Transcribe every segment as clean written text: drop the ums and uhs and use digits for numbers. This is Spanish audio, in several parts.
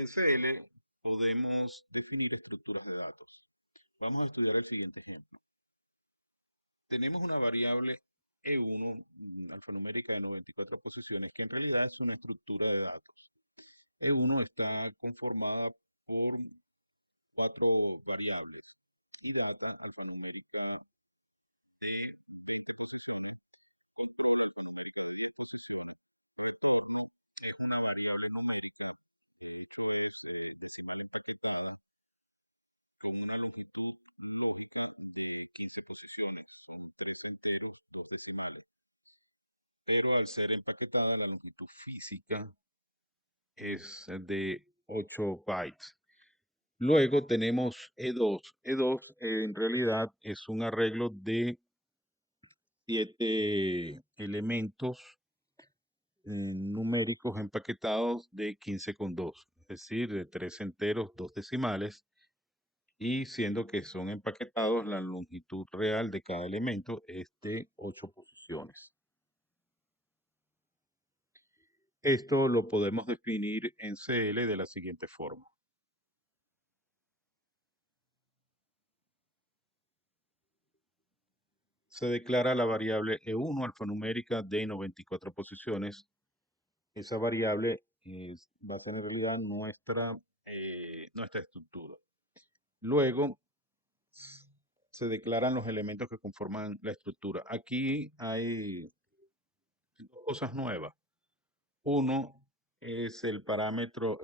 En CL podemos definir estructuras de datos. Vamos a estudiar el siguiente ejemplo. Tenemos una variable E1 alfanumérica de 94 posiciones que en realidad es una estructura de datos. E1 está conformada por cuatro variables y data alfanumérica de 20 posiciones, control alfanumérica de 10 posiciones. Y retorno es una variable numérica, que de hecho es decimal empaquetada, con una longitud lógica de 15 posiciones. Son tres enteros, dos decimales. Pero al ser empaquetada, la longitud física es de 8 bytes. Luego tenemos E2. E2 en realidad es un arreglo de 7 elementos numéricos empaquetados de 15,2, es decir, de 3 enteros, 2 decimales, y siendo que son empaquetados, la longitud real de cada elemento es de 8 posiciones. Esto lo podemos definir en CL de la siguiente forma. Se declara la variable E1 alfanumérica de 94 posiciones. Esa variable va a ser en realidad nuestra estructura. Luego se declaran los elementos que conforman la estructura. Aquí hay dos cosas nuevas. Uno es el parámetro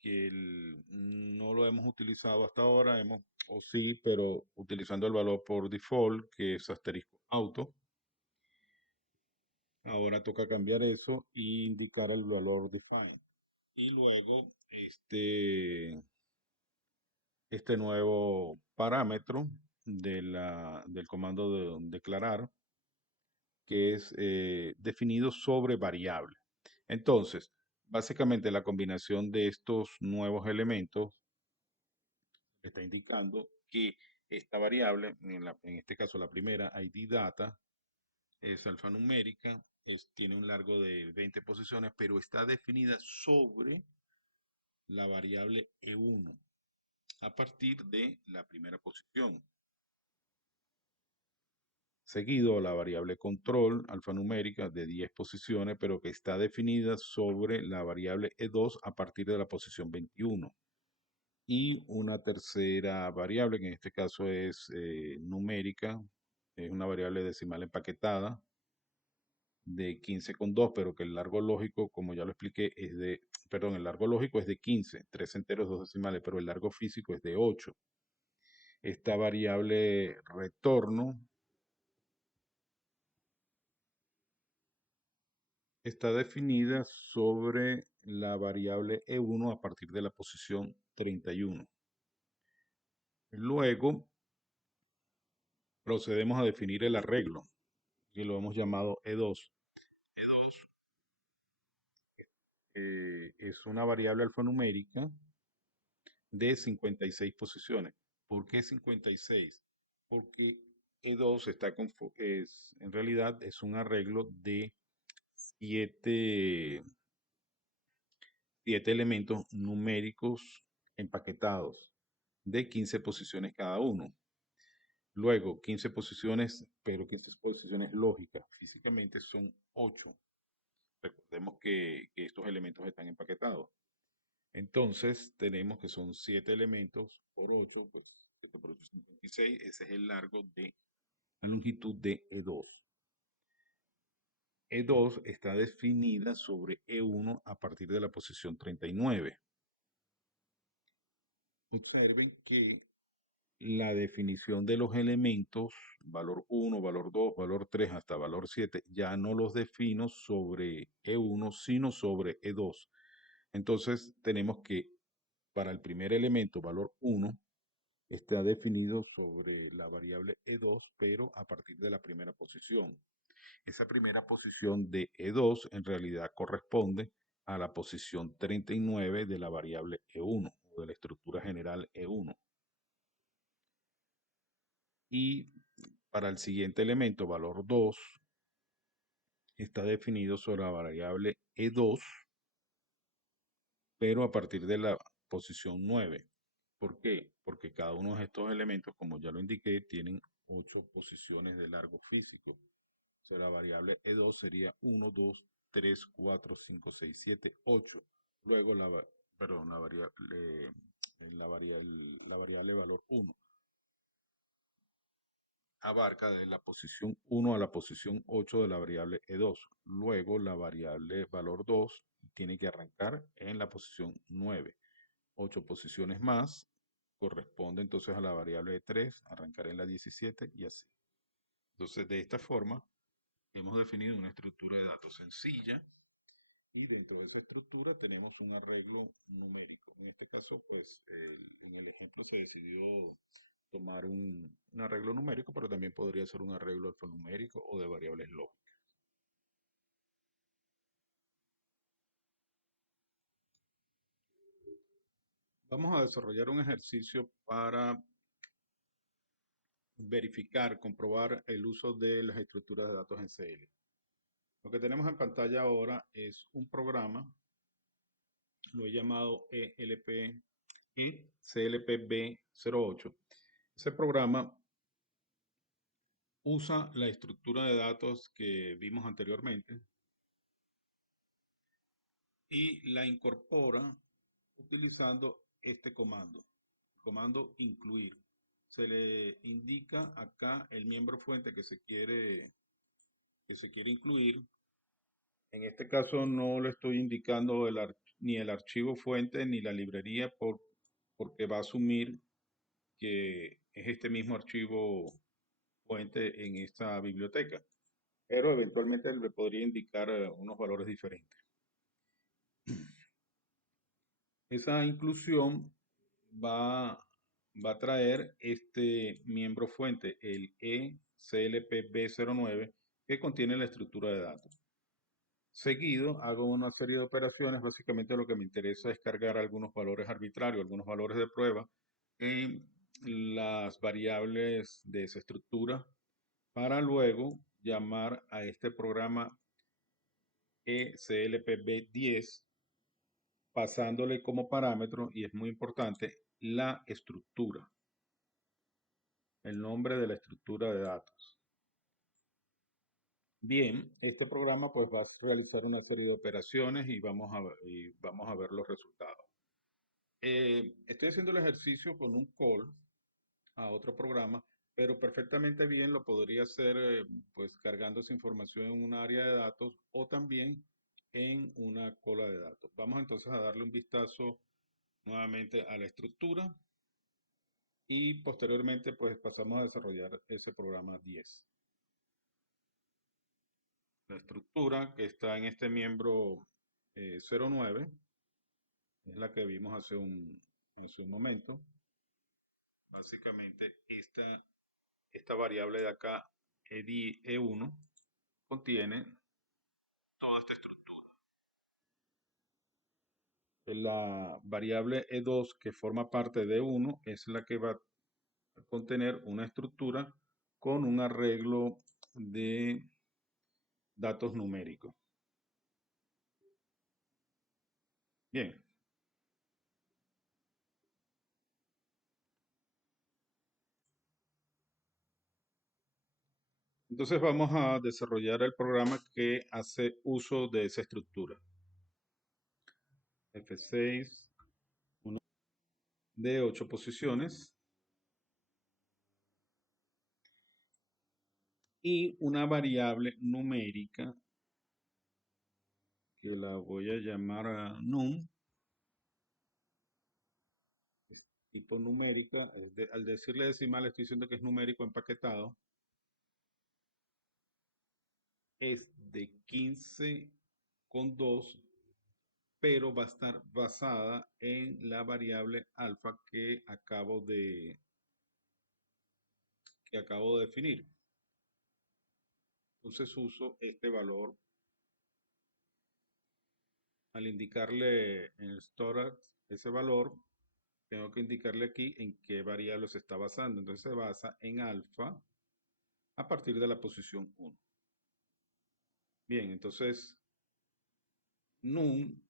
que no lo hemos utilizado hasta ahora, o sí, pero utilizando el valor por default, que es asterisco auto. Ahora toca cambiar eso e indicar el valor define. Y luego este nuevo parámetro del comando de declarar, que es definido sobre variable. Entonces, básicamente la combinación de estos nuevos elementos está indicando que esta variable, en este caso la primera, ID data, es alfanumérica, tiene un largo de 20 posiciones, pero está definida sobre la variable E1 a partir de la primera posición. Seguido la variable control alfanumérica de 10 posiciones, pero que está definida sobre la variable E2 a partir de la posición 21. Y una tercera variable, que en este caso es numérica, es una variable decimal empaquetada de 15,2, pero que el largo lógico, como ya lo expliqué, el largo lógico es de 15, 3 enteros, 2 decimales, pero el largo físico es de 8. Esta variable retorno está definida sobre la variable E1 a partir de la posición 31. Luego procedemos a definir el arreglo, que lo hemos llamado E2. E2 es una variable alfanumérica de 56 posiciones. ¿Por qué 56? Porque E2 en realidad es un arreglo de 7 elementos numéricos empaquetados de 15 posiciones cada uno. Luego, 15 posiciones, pero 15 posiciones lógicas. Físicamente son 8. Recordemos que estos elementos están empaquetados. Entonces, tenemos que son 7 elementos por 8, pues 7 por 8 es 56. Ese es el largo de la longitud de E2. E2 está definida sobre E1 a partir de la posición 39. Observen que la definición de los elementos, valor 1, valor 2, valor 3, hasta valor 7, ya no los defino sobre E1, sino sobre E2. Entonces, tenemos que para el primer elemento, valor 1, está definido sobre la variable E2, pero a partir de la primera posición. Esa primera posición de E2 en realidad corresponde a la posición 39 de la variable E1 o de la estructura general E1. Y para el siguiente elemento, valor 2, está definido sobre la variable E2 pero a partir de la posición 9. ¿Por qué? Porque cada uno de estos elementos, como ya lo indiqué, tienen 8 posiciones de largo físico. O sea, la variable E2 sería 1, 2, 3, 4, 5, 6, 7, 8. Luego perdón, la variable valor 1 abarca de la posición 1 a la posición 8 de la variable E2. Luego la variable valor 2 tiene que arrancar en la posición 9. 8 posiciones más corresponde entonces a la variable E3, arrancar en la 17 y así. Entonces, de esta forma, hemos definido una estructura de datos sencilla y dentro de esa estructura tenemos un arreglo numérico. En este caso, pues, en el ejemplo se decidió tomar un arreglo numérico, pero también podría ser un arreglo alfanumérico o de variables lógicas. Vamos a desarrollar un ejercicio para verificar, comprobar el uso de las estructuras de datos en CL. Lo que tenemos en pantalla ahora es un programa, lo he llamado CLPB08. Ese programa usa la estructura de datos que vimos anteriormente y la incorpora utilizando este comando incluir. Se le indica acá el miembro fuente que se quiere incluir. En este caso no le estoy indicando ni el archivo fuente ni la librería porque va a asumir que es este mismo archivo fuente en esta biblioteca, pero eventualmente le podría indicar unos valores diferentes. Esa inclusión va, va a traer este miembro fuente, el ECLPB09, que contiene la estructura de datos. Seguido, hago una serie de operaciones. Básicamente lo que me interesa es cargar algunos valores arbitrarios, algunos valores de prueba en las variables de esa estructura para luego llamar a este programa ECLPB10 pasándole como parámetro, y es muy importante, la estructura, el nombre de la estructura de datos. Bien, este programa pues va a realizar una serie de operaciones y vamos a ver los resultados. Estoy haciendo el ejercicio con un call a otro programa, pero perfectamente bien lo podría hacer pues cargando esa información en un área de datos o también en una cola de datos. Vamos entonces a darle un vistazo nuevamente a la estructura y posteriormente pues pasamos a desarrollar ese programa 10. La estructura que está en este miembro 09 es la que vimos hace un momento. Básicamente esta variable de acá, E1, contiene toda esta estructura. La variable E2 que forma parte de E1 es la que va a contener una estructura con un arreglo de datos numéricos. Bien, entonces vamos a desarrollar el programa que hace uso de esa estructura. F6, de 8 posiciones y una variable numérica que la voy a llamar num, tipo numérica. Al decirle decimal estoy diciendo que es numérico empaquetado. Es de 15,2, pero va a estar basada en la variable alfa que acabo de definir. Entonces uso este valor. Al indicarle en el storage ese valor, tengo que indicarle aquí en qué variable se está basando. Entonces se basa en alfa a partir de la posición 1. Bien, entonces num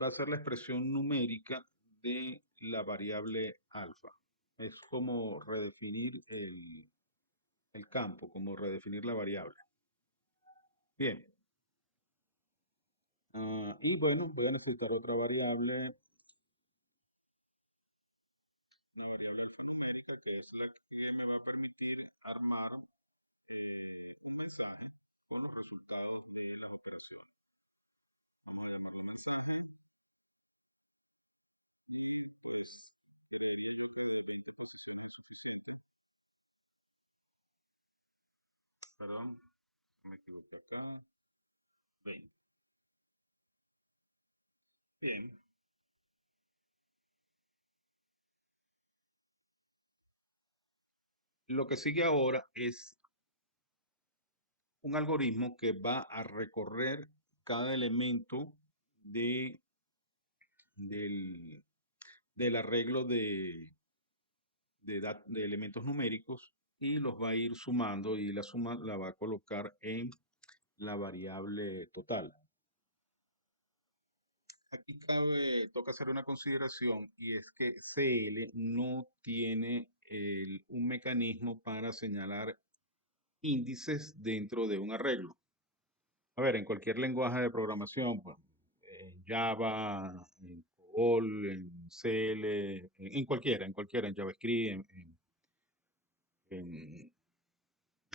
va a ser la expresión numérica de la variable alfa. Es como redefinir el campo, como redefinir la variable. Bien, y bueno, voy a necesitar otra variable, una variable alfanumérica, que es la que me va a permitir armar un mensaje con los resultados de las operaciones. Vamos a llamarlo mensaje y pues creería yo que de 20 posiciones es suficiente. Perdón, me equivoqué acá. 20. Bien, lo que sigue ahora es un algoritmo que va a recorrer cada elemento de, del, del arreglo de elementos numéricos y los va a ir sumando y la suma la va a colocar en la variable total. Aquí toca hacer una consideración y es que CL no tiene un mecanismo para señalar índices dentro de un arreglo. A ver, en cualquier lenguaje de programación, pues, en Java, en COBOL, en CL, en cualquiera, en JavaScript, en-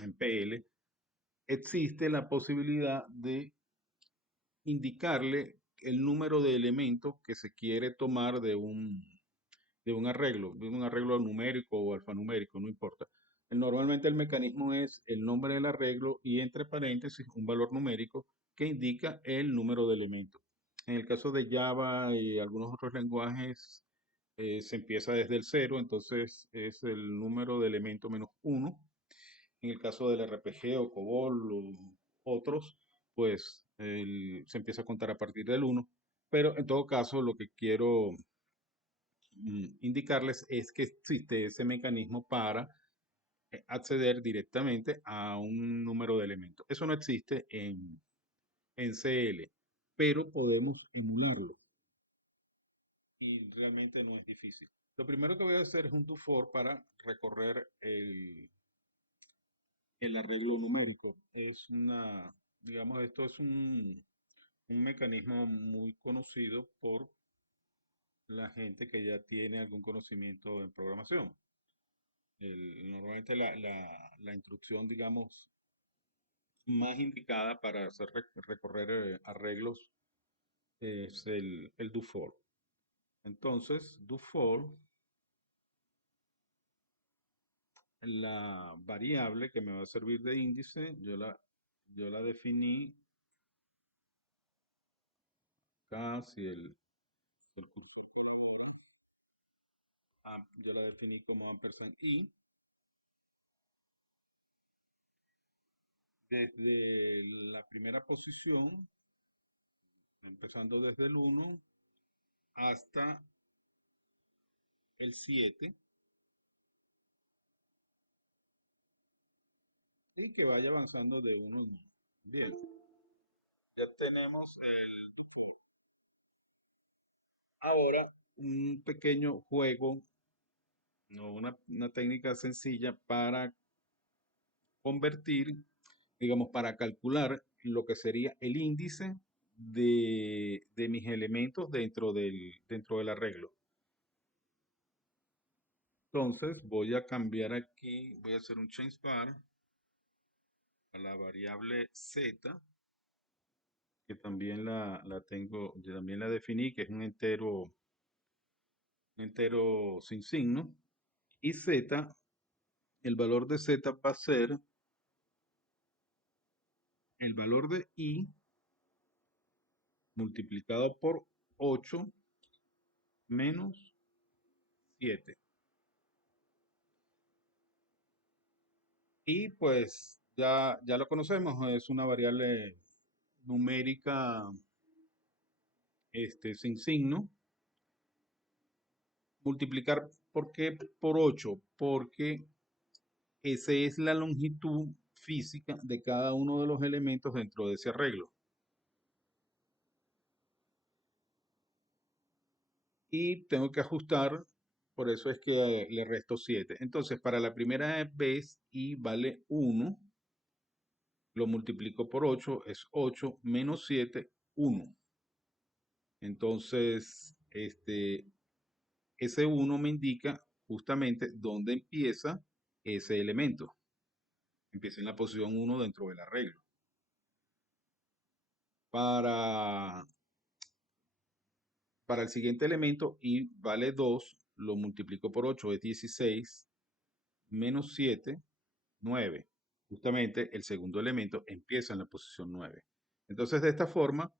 en PL, existe la posibilidad de indicarle el número de elementos que se quiere tomar de un arreglo numérico o alfanumérico, no importa. Normalmente el mecanismo es el nombre del arreglo y entre paréntesis un valor numérico que indica el número de elementos. En el caso de Java y algunos otros lenguajes, se empieza desde el cero, entonces es el número de elemento menos uno. En el caso del RPG o COBOL o otros, pues se empieza a contar a partir del uno. Pero en todo caso, lo que quiero indicarles es que existe ese mecanismo para acceder directamente a un número de elementos. Eso no existe en CL, pero podemos emularlo y realmente no es difícil. Lo primero que voy a hacer es un do for para recorrer el arreglo numérico. Es digamos, esto es un mecanismo muy conocido por la gente que ya tiene algún conocimiento en programación. Normalmente la instrucción, digamos, más indicada para hacer recorrer arreglos es el do for. Entonces, do for, la variable que me va a servir de índice, yo la definí acá, si el curso, yo la definí como ampersand i, desde la primera posición, empezando desde el uno hasta el 7 y que vaya avanzando de uno en uno. Bien, ya tenemos el do for. Ahora, un pequeño juego, no, una técnica sencilla para convertir, digamos, para calcular lo que sería el índice de mis elementos dentro del arreglo. Entonces, voy a cambiar aquí, voy a hacer un change var a la variable z, que también la tengo, yo también la definí, que es un entero sin signo. Y z, el valor de z va a ser el valor de i multiplicado por 8 menos 7. Y pues ya lo conocemos, es una variable numérica sin signo. Multiplicar, ¿por qué por 8? Porque esa es la longitud física de cada uno de los elementos dentro de ese arreglo. y tengo que ajustar, por eso es que le resto 7. Entonces, para la primera vez y vale 1, lo multiplico por 8, es 8 menos 7, 1. Entonces, ese 1 me indica justamente dónde empieza ese elemento. Empieza en la posición 1 dentro del arreglo. Para, para el siguiente elemento, y vale 2, lo multiplico por 8, es 16, menos 7, 9. Justamente el segundo elemento empieza en la posición 9. Entonces, de esta forma,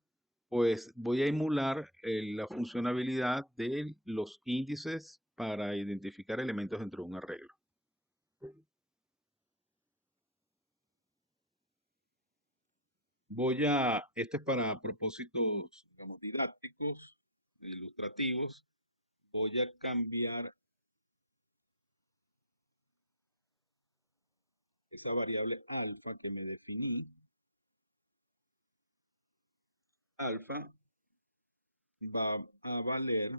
pues voy a emular la funcionabilidad de los índices para identificar elementos dentro de un arreglo. Este es para propósitos, digamos, didácticos, ilustrativos. Voy a cambiar esa variable alfa que me definí. Alfa va a valer,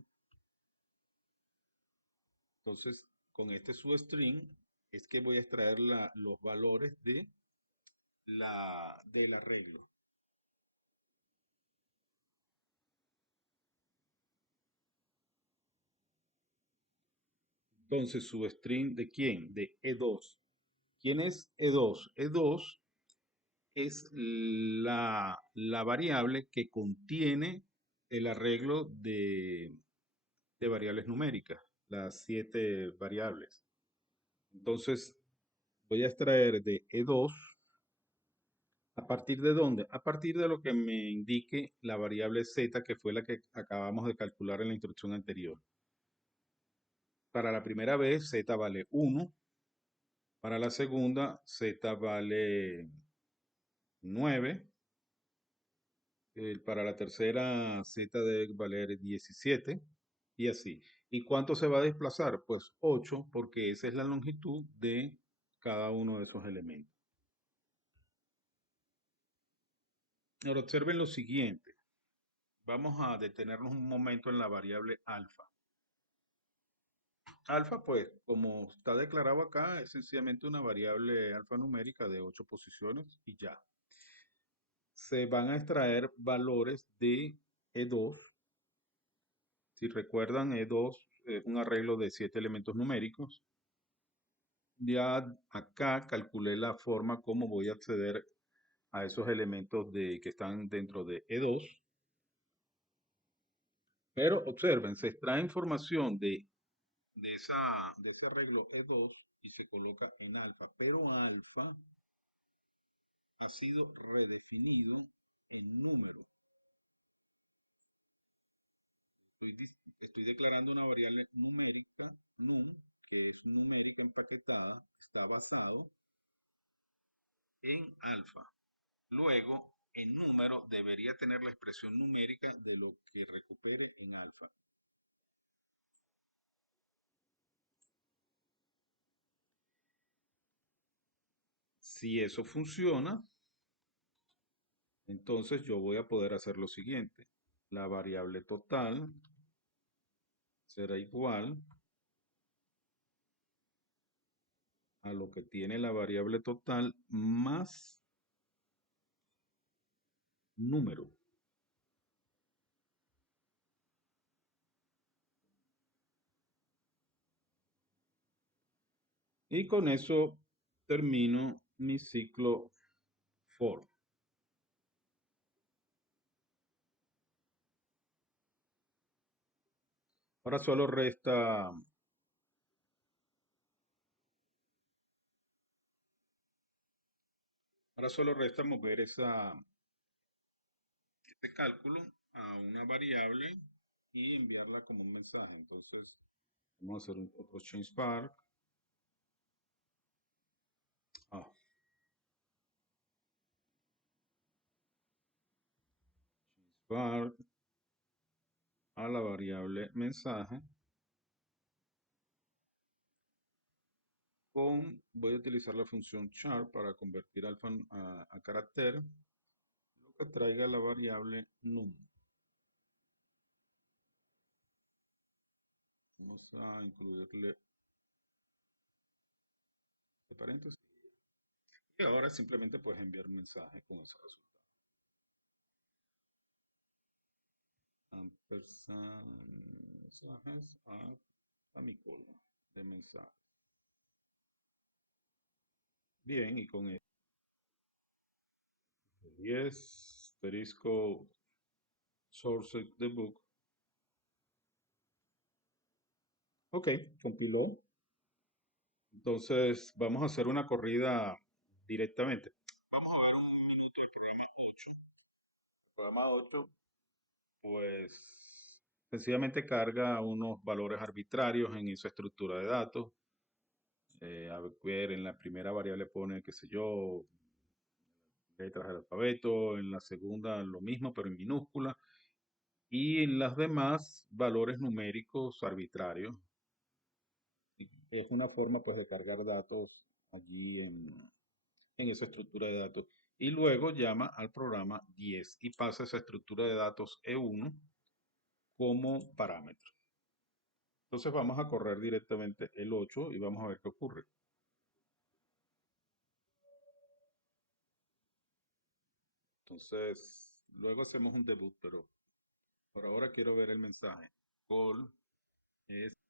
entonces, con este substring es que voy a extraer los valores del arreglo. Entonces, substring ¿de quién? De E2. ¿Quién es E2? E2 es la variable que contiene el arreglo de variables numéricas, las 7 variables. Entonces, voy a extraer de E2, ¿a partir de dónde? A partir de lo que me indique la variable z, que fue la que acabamos de calcular en la instrucción anterior. Para la primera vez, z vale 1. Para la segunda, z vale 9. Para la tercera, z debe valer 17. Y así. ¿Y cuánto se va a desplazar? Pues 8, porque esa es la longitud de cada uno de esos elementos. Ahora observen lo siguiente. Vamos a detenernos un momento en la variable alfa. Alfa, pues, como está declarado acá, es sencillamente una variable alfanumérica de 8 posiciones y ya. Se van a extraer valores de E2. Si recuerdan, E2 es un arreglo de 7 elementos numéricos. Ya acá calculé la forma como voy a acceder a esos elementos que están dentro de E2. Pero observen, se extrae información de ese arreglo E2 y se coloca en alfa. Pero alfa ha sido redefinido en número. Estoy declarando una variable numérica, num, que es numérica empaquetada, está basado en alfa. Luego, en número debería tener la expresión numérica de lo que recupere en alfa. Si eso funciona, entonces yo voy a poder hacer lo siguiente. La variable total será igual a lo que tiene la variable total más número. Y con eso termino mi ciclo for. Ahora solo resta, ahora solo resta mover este cálculo a una variable y enviarla como un mensaje. Entonces, vamos a hacer otro change spark. Ah, change spark a la variable mensaje voy a utilizar la función char para convertir alfa a carácter, lo que traiga la variable num. a incluirle de paréntesis. Y ahora simplemente puedes enviar un mensaje con ese resultado. Ampersand mensajes a Nicole de mensaje. Bien, y con el 10 asterisco source the book. Ok, compiló. Entonces vamos a hacer una corrida directamente. Vamos a ver un minuto del programa 8. El programa 8, pues sencillamente carga unos valores arbitrarios en esa estructura de datos. A ver, en la primera variable pone, qué sé yo, letras del alfabeto, en la segunda lo mismo, pero en minúscula, y en las demás valores numéricos arbitrarios. Es una forma pues de cargar datos allí en esa estructura de datos. Y luego llama al programa 10 y pasa esa estructura de datos E1 como parámetro. Entonces vamos a correr directamente el 8 y vamos a ver qué ocurre. Entonces, luego hacemos un debut, pero por ahora quiero ver el mensaje. Call es